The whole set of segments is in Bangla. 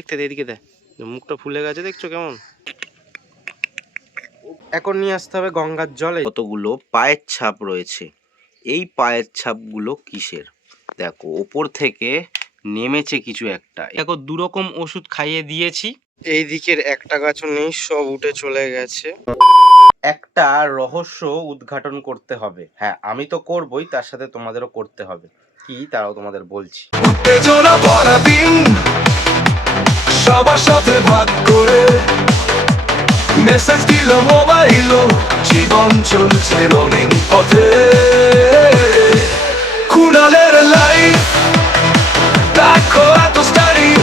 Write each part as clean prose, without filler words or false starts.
দেখতে দে, এদিকে দে, মুখটা ফুলে গেছে দেখছো কেমন। এখন নিয়ে আসতে হবে গঙ্গার জলে। কতগুলো পায়ের ছাপ রয়েছে, এই পায়ের ছাপগুলো কিসের? দেখো ওপর থেকে নেমেছে কিছু একটা। দেখো দুরকম ওষুধ খাইয়ে দিয়েছি, এই দিকের একটা গাছও নেই, সব উঠে চলে গেছে। একটা রহস্য উদ্ঘাটন করতে হবে। হ্যাঁ, আমি তো করবই, তার সাথে তোমাদেরও করতে হবে। কি তারাও তোমাদের বলছি। উত্তেজনা ভরা দিন, সবার সাথে ভাগ করে মেসেজ দিল মোবাইল, জীবন চলছে রঙিন পথে। কুণালের লাইফ দেখো এত স্টাইল,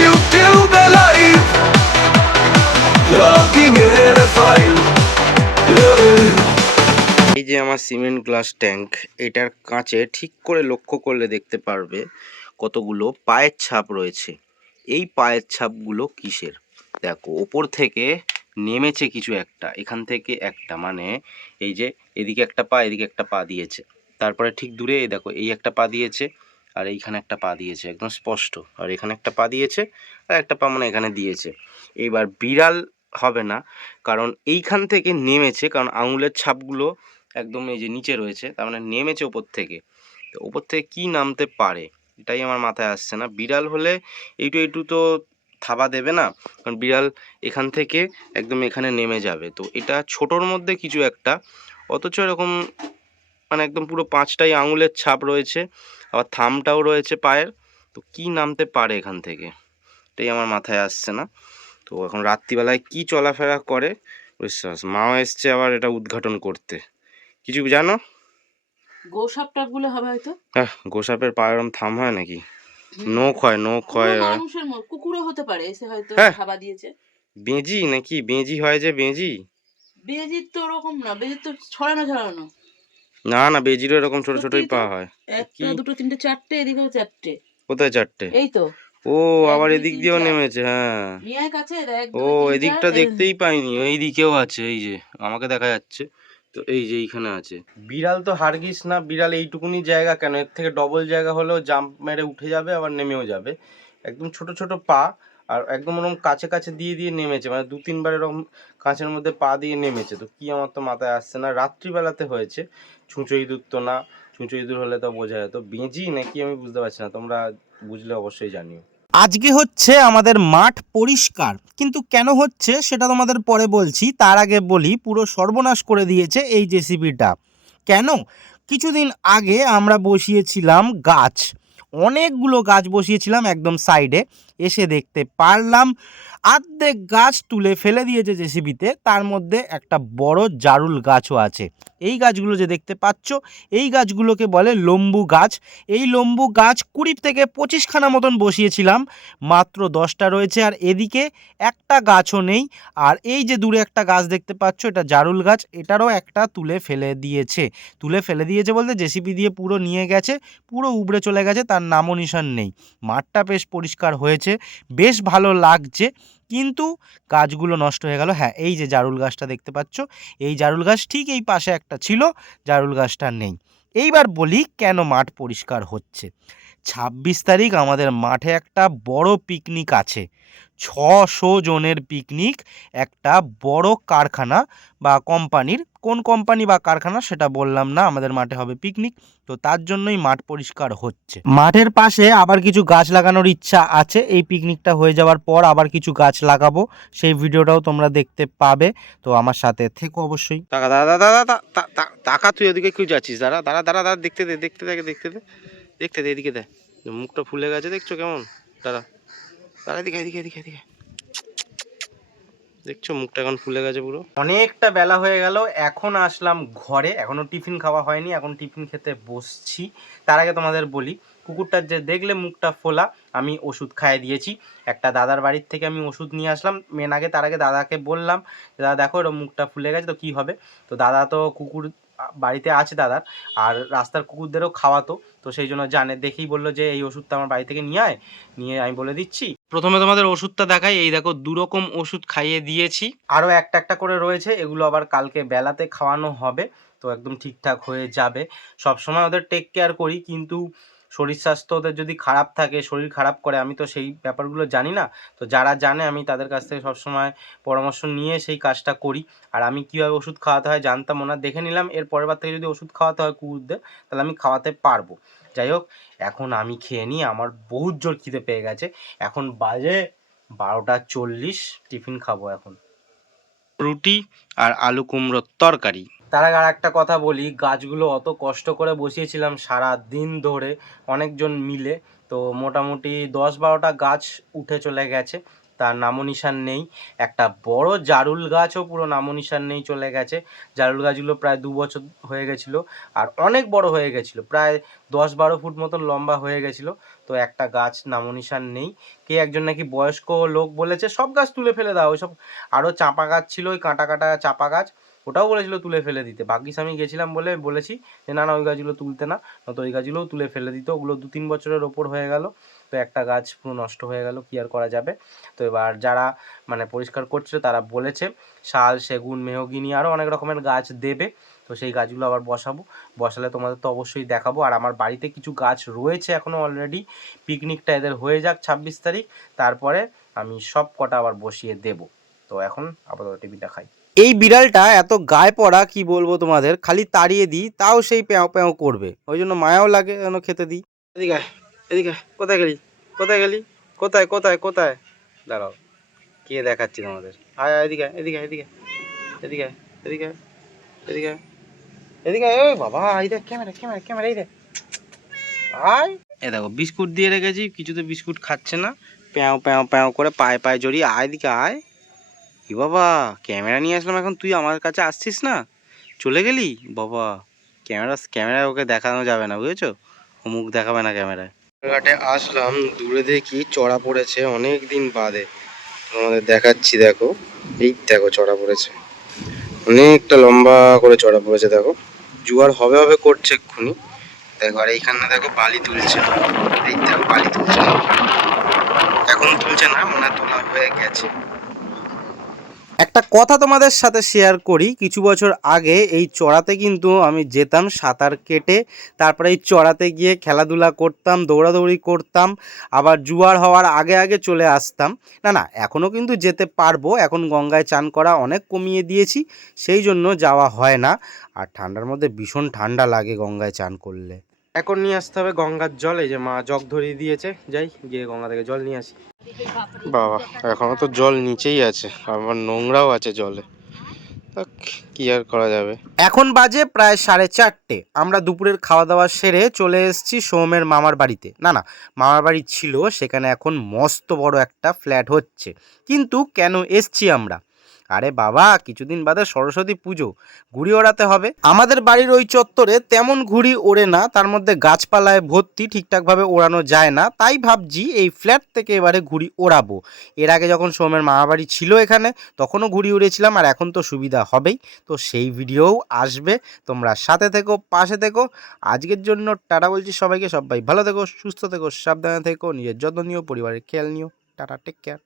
ইউটিউবে লাইভ লগিং এর ফাইল। এই যে আমার সিমেন্ট গ্লাস ট্যাঙ্ক, এটার কাঁচে ঠিক করে লক্ষ্য করলে দেখতে পারবে কতগুলো পায়ের ছাপ রয়েছে। এই পায়ের ছাপগুলো কিসের? দেখো ওপর থেকে নেমেছে কিছু একটা, এখান থেকে একটা, মানে এই যে এদিকে একটা পা, এদিকে একটা পা দিয়েছে, তারপরে ঠিক দূরে এই দেখো এই একটা পা দিয়েছে, আর এইখানে একটা পা দিয়েছে একদম স্পষ্ট, আর এখানে একটা পা দিয়েছে, আর একটা পা মানে এখানে দিয়েছে। এইবার বিড়াল হবে না, কারণ এইখান থেকে নেমেছে, কারণ আঙুলের ছাপগুলো একদম এই যে নিচে রয়েছে, তার মানে নেমেছে ওপর থেকে। তো ওপর থেকে কী নামতে পারে এটাই আমার মাথায় আসছে না। বিড়াল হলে এইটু একটু তো থাবা দেবে না, কারণ বিড়াল এখান থেকে একদম এখানে নেমে যাবে। তো এটা ছোটোর মধ্যে কিছু একটা, অথচ এরকম মানে একদম পুরো পাঁচটাই আঙুলের ছাপ রয়েছে, আবার থামটাও রয়েছে পায়ের। তো কী নামতে পারে এখান থেকে, এটাই আমার মাথায় আসছে না। তো এখন রাত্রিবেলায় কি চলাফেরা করে বিশ্বাস, মাও এসছে আবার এটা উদ্ঘাটন করতে। কিছু জানো? গোসাপ টাপগুলো হবে হয়তো। হ্যাঁ, গোসাপের পা এরম থাম হয় নাকি? নখ হয়, নখ হয়। মানুষের কুকুরও হতে পারে, এসে হয়তো খাবা দিয়েছে। বেজি নাকি? বেজি হয় যে বেজি? বেজির তো ওরকম না, বেজির তো ছড়ানো ছড়ানো। না না, বেজিরও এরকম ছোট ছোটই পা হয়। একটা দুটো তিনটে চারটে, এদিকেও চারটে। কোথায় চারটে? এই তো। ও আবার এদিক দিয়েও নেমেছে। হ্যাঁ, মিয়ার কাছে ও এদিকটা দেখতেই পাইনি, এই দিকেও আছে, এই যে আমাকে দেখা যাচ্ছে। তো এই যে এইখানে আছে। বিড়াল তো হারগিস না, বিড়াল এইটুকুনি জায়গা কেন, এর থেকে ডবল জায়গা হলেও জাম্প মেরে উঠে যাবে, আবার নেমেও যাবে। একদম ছোট ছোট পা, আর একদম ওরকম কাছে কাছে দিয়ে দিয়ে নেমেছে, মানে দু তিনবার এরকম কাঁচের মধ্যে পা দিয়ে নেমেছে। তো কি আমার তো মাথায় আসছে না। রাত্রিবেলাতে হয়েছে, ছুঁচো ইঁদুর তো না, ছুঁচো ইঁদুর হলে তো বোঝা যেত। বেজি নাকি আমি বুঝতে পারছি না, তোমরা বুঝলে অবশ্যই জানিও। আজকে হচ্ছে আমাদের মাঠ পরিষ্কার, কিন্তু কেন হচ্ছে সেটা তোমাদের পরে বলছি। তার আগে বলি, পুরো সর্বনাশ করে দিয়েছে এই জেসিবিটা। কেন? কিছুদিন আগে আমরা বসিয়েছিলাম গাছ, অনেকগুলো গাছ বসিয়েছিলাম একদম সাইডে, এসে দেখতে পারলাম অর্ধেক গাছ তুলে ফেলে দিয়েছে জেসিবিতে। তার মধ্যে একটা বড় জারুল গাছও আছে। এই গাছগুলো যে দেখতে পাচ্ছ, এই গাছগুলোকে বলে লম্বু গাছ। এই লম্বু গাছ 20 থেকে 25খানা মতন বসিয়েছিলাম, মাত্র 10টা রয়েছে, আর এদিকে একটা গাছও নেই। আর এই যে দূরে একটা গাছ দেখতে পাচ্ছ, এটা জারুল গাছ, এটারও একটা তুলে ফেলে দিয়েছে। তুলে ফেলে দিয়েছে বলতে জেসিবি দিয়ে পুরো নিয়ে গেছে, পুরো উবড়ে চলে গেছে, তার নামও নিশান নেই। মাঠটা বেশ পরিষ্কার হয়েছে, বেশ ভালো লাগছে, কিন্তু গাছগুলো নষ্ট হয়ে গেল। হ্যাঁ, এই যে জারুল গাছটা দেখতে পাচ্ছ, এই জারুল গাছ ঠিক এই পাশে একটা ছিল, জারুল গাছটা নেই। এইবার বলি কেন মাঠ পরিষ্কার হচ্ছে। 26 তারিখ আমাদের মাঠে একটা বড় পিকনিক আছে, 600 জনের পিকনিক। একটা বড় কারখানা বা কোম্পানির, কোন কোম্পানি বা কারখানা সেটা বললাম না, আমাদের মাঠে হবে পিকনিক। তো তার জন্যই মাঠ পরিষ্কার হচ্ছে। মাঠের পাশে আবার কিছু গাছ লাগানোর ইচ্ছা আছে, এই পিকনিকটা হয়ে যাওয়ার পর আবার কিছু গাছ লাগাবো, সেই ভিডিওটাও তোমরা দেখতে পাবে। তো আমার সাথে থেকো অবশ্যই। টাকা দাদা দাদা টাকা, তুই ওদিকে কেউ যাচ্ছিস? দাঁড়া দাঁড়া দাঁড়া দাঁড়া, দেখতে দে, দেখতে দে, দেখতে দে, দেখতে দে, এদিকে দে, মুখটা ফুলে গেছে দেখছো কেমন। দাঁড়া দাঁড়া, এদিকে এদিকে এদিকে এদিকে, দেখছো মুখটা এখন ফুলে গেছে পুরো। অনেকটা বেলা হয়ে গেল, এখন আসলাম ঘরে, এখনো টিফিন খাওয়া হয়নি, এখন টিফিন খেতে বসছি। তার আগে তোমাদের বলি, কুকুরটার যে দেখলে মুখটা ফোলা, আমি ওষুধ খাইয়ে দিয়েছি। একটা দাদার বাড়ির থেকে আমি ওষুধ নিয়ে আসলাম মেন আগে। তার আগে দাদাকে বললাম, দাদা দেখো এরকম মুখটা ফুলে গেছে, তো কী হবে। তো দাদা তো কুকুর বাড়িতে আছে দাদার, আর রাস্তার কুকুরদেরও খাওয়াতো, তো সেই জন্য জানে, দেখেই বললো যে এই ওষুধটা আমার বাড়ি থেকে নিয়ে আয়, নিয়ে আমি বলে দিচ্ছি। প্রথমে তোমাদের ওষুধটা দেখাই, এই দেখো দুরকম ওষুধ খাইয়ে দিয়েছি, আরও একটা একটা করে রয়েছে, এগুলো আবার কালকে বেলাতে খাওয়ানো হবে, তো একদম ঠিকঠাক হয়ে যাবে। সব সময় ওদের টেক কেয়ার করি, কিন্তু শরীর স্বাস্থ্য ওদের যদি খারাপ থাকে, শরীর খারাপ করে, আমি তো সেই ব্যাপারগুলো জানি না। তো যারা জানে আমি তাদের কাছ থেকে সবসময় পরামর্শ নিয়ে সেই কাজটা করি। আর আমি কীভাবে ওষুধ খাওয়াতে হয় জানতাম না, দেখে নিলাম এর পরের বার থেকে যদি ওষুধ খাওয়াতে হয় কুকুরদের তাহলে আমি খাওয়াতে পারবো। যাই হোক, এখন আমি খেয়ে নিই, আমার বহুত জোর খিদে পেয়ে গেছে। এখন বাজে 12:40, টিফিন খাবো এখন, রুটি আর আলু কুমড়োর তরকারি। তার আগে আর একটা কথা বলি, গাছগুলো অত কষ্ট করে বসিয়েছিলাম সারা দিন ধরে অনেকজন মিলে, তো মোটামুটি 10-12টা গাছ উঠে চলে গেছে, তার নামো নিশান নেই। একটা বড় জারুল গাছও পুরো নামো নিশান নেই, চলে গেছে। জারুল গাছগুলো প্রায় 2 বছর হয়ে গেছিলো আর অনেক বড় হয়ে গেছিলো, প্রায় 10-12 ফুট মতন লম্বা হয়ে গেছিলো। তো একটা গাছ নামো নিশান নেই। কে একজন নাকি বয়স্ক লোক বলেছে সব গাছ তুলে ফেলে দাও, ওইসব আরও চাপা গাছ ছিল, ওই কাঁটা কাটা চাপা গাছ, ওটাও বলেছিল তুলে ফেলে দিতে। ভাগ্যিস আমি গেছিলাম বলে বলেছি যে না না ওই গাছগুলো তুলতে না, নয়তো ওই গাছগুলোও তুলে ফেলে দিত। ওগুলো 2-3 বছরের ওপর হয়ে গেল, তো একটা গাছ পুরো নষ্ট হয়ে গেল, কী আর করা যাবে। তো এবার যারা মানে পরিষ্কার করছিল তারা বলেছে শাল, সেগুন, মেহগিনি আরও অনেক রকমের গাছ দেবে, তো সেই গাছগুলো আবার বসালে তোমাদের তো অবশ্যই দেখাবো। আর আমার বাড়িতে কিছু গাছ রয়েছে এখনও অলরেডি, পিকনিকটা এদের হয়ে যাক 26 তারিখ, তারপরে আমি সব কটা আবার বসিয়ে দেব। তো এখন আপাতত টিভিটা খাই। এই বিড়ালটা এত গায়ে পড়া কি বলবো তোমাদের, খালি তাড়িয়ে দিই তাও সেই প্যাও প্যাও করবে, ওই জন্য মায়াও লাগে যেন খেতে দিই। এদিকে আয়, এদিকে আয়। কোথায় গেলি, কোথায় গেলি, কোথায় কোথায় কোথায়, দাঁড়াও কে দেখাচ্ছি তোমাদের। আয় আয়, এদিকে আয়, এদিকে আয়, এদিকে আয়, এদিকে আয়, এদিকে আয়, এদিকে আয়, এদিকে আয়। ওই বাবা, এই দেখ ক্যামেরা ক্যামেরা ক্যামেরা, এই দেখ আয়। এ দেখো বিস্কুট দিয়ে রেখেছি, কিছুতে বিস্কুট খাচ্ছে না, প্যাও প্যাও প্যাও করে পায়ে পায়ে জড়িয়ে। আয় এদিকে আয়। কি বাবা, ক্যামেরা নিয়ে আসলাম, এখন তুই আমার কাছে আসছিস না, চলে গেলি বাবা। ক্যামেরায় ওকে দেখানো যাবে না, বুঝেছো, ও মুখ দেখাবে না ক্যামেরায়। ঘাটে আসলাম, দূরে দেখি চড়া পড়েছে অনেক দিন বাদে, তোমাদের দেখাচ্ছি। দেখো এই দেখো চড়া পড়েছে, অনেকটা লম্বা করে চড়া পড়েছে, দেখো জোয়ার হবে হবে করছে এক্ষুনি। দেখো আর এইখানে দেখো বালি তুলছে, এই দেখো বালি তুলছে, এখন তুলছে না, মনে তোলা হয়ে গেছে। একটা কথা তোমাদের সাথে শেয়ার করি, কিছু বছর আগে এই চড়াতে কিন্তু আমি যেতাম সাঁতার কেটে, তারপরে এই চড়াতে গিয়ে খেলাধুলা করতাম, দৌড়াদৌড়ি করতাম, আবার জোয়ার হওয়ার আগে আগে চলে আসতাম। না না, এখনও কিন্তু যেতে পারবো, এখন গঙ্গায় চান করা অনেক কমিয়ে দিয়েছি, সেই জন্য যাওয়া হয় না। আর ঠান্ডার মধ্যে ভীষণ ঠান্ডা লাগে গঙ্গায় চান করলে। এখন নিয়ে আসতে হবে গঙ্গার জল, এই যে মা জগ ধরিয়ে দিয়েছে, যাই গিয়ে গঙ্গা থেকে জল নিয়ে আসি। বাবা এখনো তো জল নিচেই আছে, আবার নোংরাও আছে জলে, কি আর করা যাবে। এখন বাজে প্রায় 4:30, আমরা দুপুরের খাওয়া দাওয়া সেরে চলে এসেছি সোমের মামার বাড়িতে। না না, মামার বাড়ি ছিল, সেখানে এখন মস্ত বড় একটা ফ্ল্যাট হচ্ছে। কিন্তু কেন এসছি আমরা, আরে বাবা কিছুদিন বাদে সরস্বতী পুজো, ঘুড়ি ওড়াতে হবে। আমাদের বাড়ির ওই চত্বরে তেমন ঘুড়ি ওড়ে না, তার মধ্যে গাছপালায় ভর্তি, ঠিকঠাকভাবে ওড়ানো যায় না, তাই ভাবছি এই ফ্ল্যাট থেকে এবারে ঘুড়ি ওড়াবো। এর আগে যখন সোমের মামা বাড়ি ছিল এখানে তখনও ঘুড়ি উড়েছিলাম, আর এখন তো সুবিধা হবেই, তো সেই ভিডিওও আসবে, তোমরা সাথে থেকো, পাশে থেকো। আজকের জন্য টাটা বলছি সবাইকে, সবাই ভালো থেকো, সুস্থ থেকো, সাবধানে থেকো, নিজের যত্ন নিও, পরিবারের খেয়াল নিও, টাটা, টেক কেয়ার।